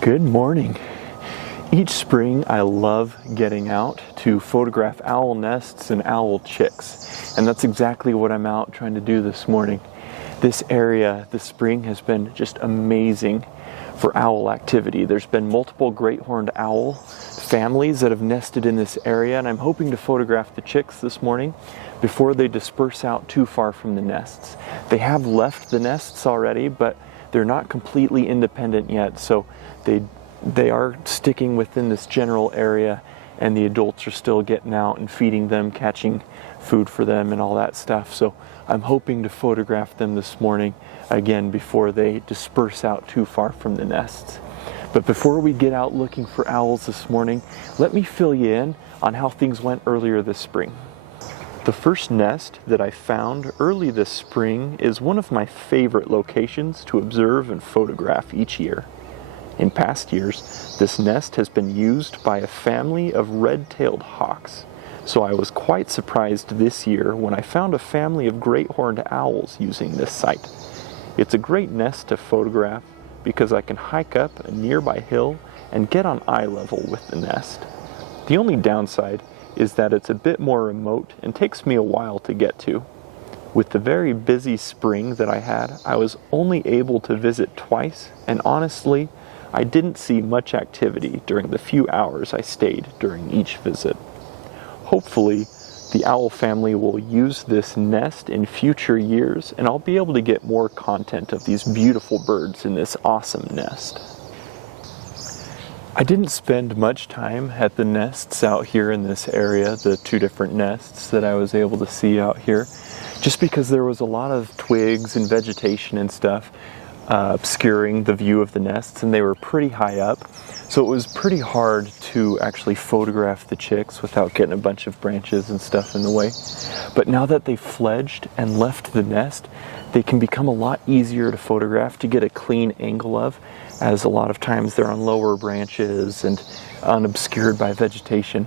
Good morning. Each spring I love getting out to photograph owl nests and owl chicks, and that's exactly what I'm out trying to do this morning. This area this spring has been just amazing for owl activity. There's been multiple great horned owl families that have nested in this area, and I'm hoping to photograph the chicks this morning before they disperse out too far from the nests. They have left the nests already, but they're not completely independent yet, so they are sticking within this general area, and the adults are still getting out and feeding them, catching food for them and all that stuff. So I'm hoping to photograph them this morning again before they disperse out too far from the nests. But before we get out looking for owls this morning, let me fill you in on how things went earlier this spring. The first nest that I found early this spring is one of my favorite locations to observe and photograph each year. In past years, this nest has been used by a family of red-tailed hawks, so I was quite surprised this year when I found a family of great horned owls using this site. It's a great nest to photograph because I can hike up a nearby hill and get on eye level with the nest. The only downside is that it's a bit more remote and takes me a while to get to. With the very busy spring that I had, I was only able to visit twice, and honestly, I didn't see much activity during the few hours I stayed during each visit. Hopefully, the owl family will use this nest in future years, and I'll be able to get more content of these beautiful birds in this awesome nest. I didn't spend much time at the nests out here in this area, the two different nests that I was able to see out here, just because there was a lot of twigs and vegetation and stuff obscuring the view of the nests, and they were pretty high up, so it was pretty hard to actually photograph the chicks without getting a bunch of branches and stuff in the way. But now that they've fledged and left the nest, they can become a lot easier to photograph, to get a clean angle of, as a lot of times they're on lower branches and unobscured by vegetation.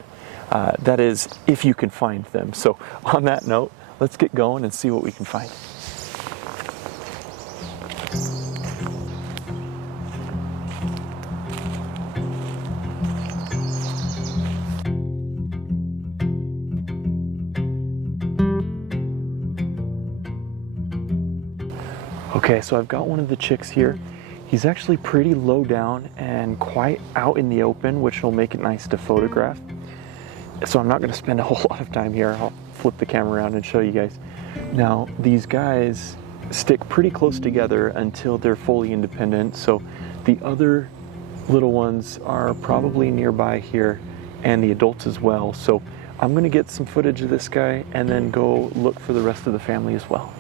That is, if you can find them. So on that note, let's get going and see what we can find. Okay, so I've got one of the chicks here. He's actually pretty low down and quite out in the open, which will make it nice to photograph. So I'm not going to spend a whole lot of time here. I'll flip the camera around and show you guys. Now, these guys stick pretty close together until they're fully independent. So the other little ones are probably nearby here, and the adults as well. So I'm going to get some footage of this guy and then go look for the rest of the family as well.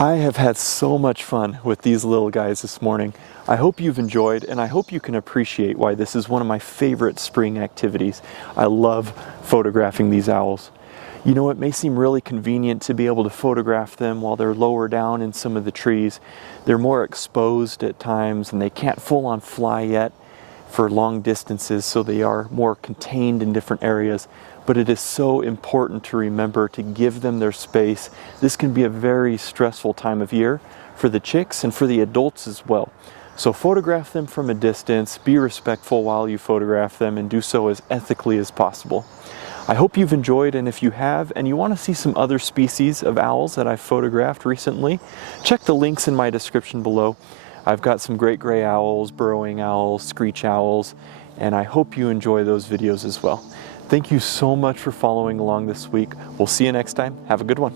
I have had so much fun with these little guys this morning. I hope you've enjoyed, and I hope you can appreciate why this is one of my favorite spring activities. I love photographing these owls. You know, it may seem really convenient to be able to photograph them while they're lower down in some of the trees. They're more exposed at times and they can't full on fly yet for long distances, so they are more contained in different areas. But it is so important to remember to give them their space. This can be a very stressful time of year for the chicks and for the adults as well. So photograph them from a distance, be respectful while you photograph them, and do so as ethically as possible. I hope you've enjoyed, and if you have and you want to see some other species of owls that I've photographed recently, check the links in my description below. I've got some great gray owls, burrowing owls, screech owls, and I hope you enjoy those videos as well. Thank you so much for following along this week. We'll see you next time. Have a good one.